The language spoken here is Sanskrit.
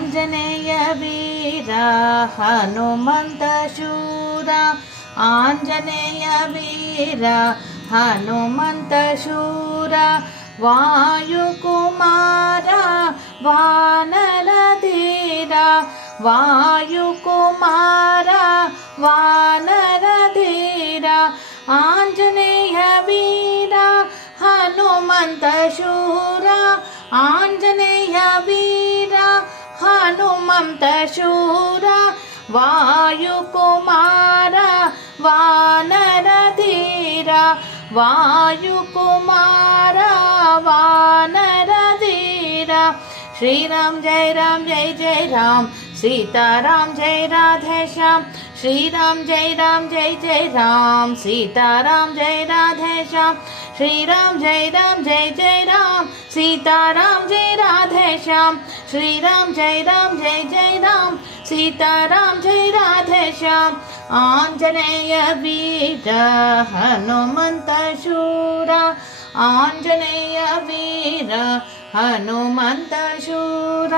ಆಂಜನೇಯ ವೀರ ಹನುಮಂತ ಶೂರ ಆಂಜನೇಯ ವೀರ ಹನುಮಂತ ಶೂರ ವಾಯುಕುಮಾರ ವಾನರ ಧೀರ ವಾಯುಕುಮಾರ ವಾನರ ಧೀರ ಆಂಜನೇಯ ವೀರ ಹನುಮಂತ ಶೂರ ಆಂಜನೇಯ ವೀರ ಹನುಮಂತ ಶೂರ ವಾಯುಕುಮಾರ ವಾನರ ಧೀರ ವಾಯುಕುಮಾರ ವಾನರ ಧೀರ श्रीराम जय जय राम सीताराम जय राधे श्याम श्रीराम जय जय राम सीताराम जय राधे श्याम श्रीराम जय जय राम सीताराम जय राधे श्याम श्रीराम जय जय राम सीताराम जय राधे श्याम आंजनेय वीर हनुमंत शूर आंजनेय वीर हनुमंत शूर।